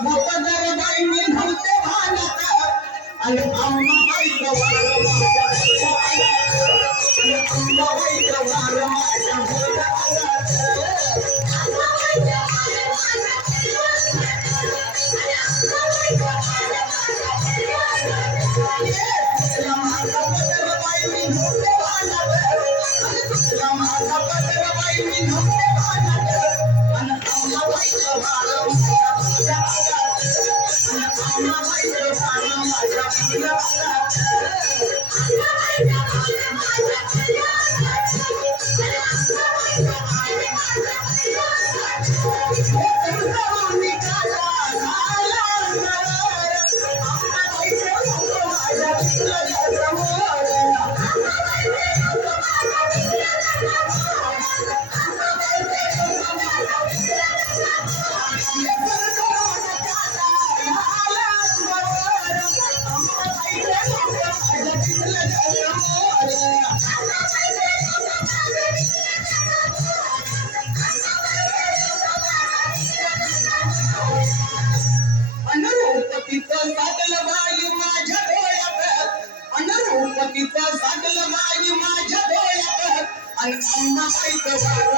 भूत दरबारी भूते भांडत आणि अंबाबाई कवार माझ्या अंबाबाई कवार माझ्या I'm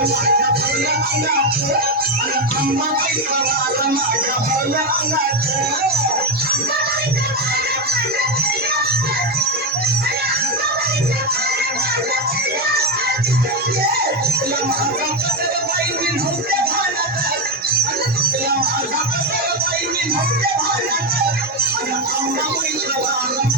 माझ्या भोल्या अंगात अरे अंबाबाई प्रवाल माझ्या भोल्या अंगात माझा कदर बाई मी नव्हते भानात माझा कदर बाई मी नव्हते भानात अरे अंबाबाई प्रवाल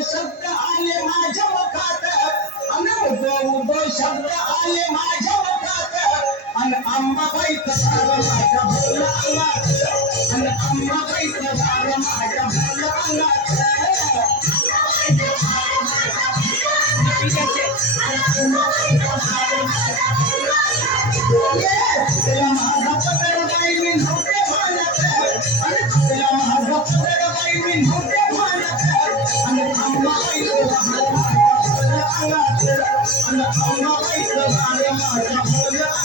शब्द आले माझ्या वखात अन उभो उभो शब्द आले माझ्या वखात अन अंबाबाई कसार तो माझ्या भोला अंगात अन अंबाबाई कसार तो माझ्या भोला अंगात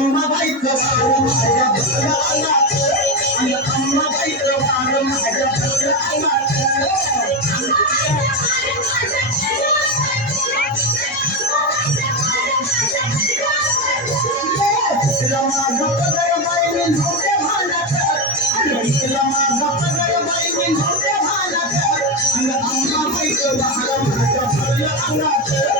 అమ్మ వైపు వారం అమ్మ వైపు వారం I'm not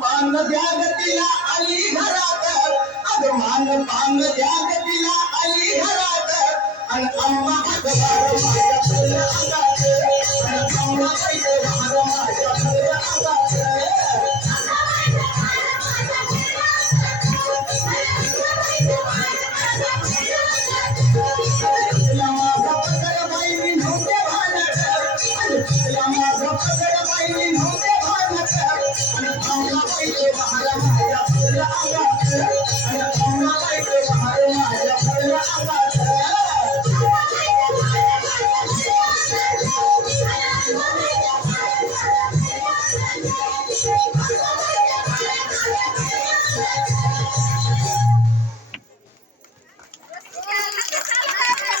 पान द्याग तिला आली घरात. अगमान पान द्याग तिला आली घरात. अन अम्मा भगवान माझ्या फुल अंगात अन अम्मा भगवान माझ्या फुल अंगात I'm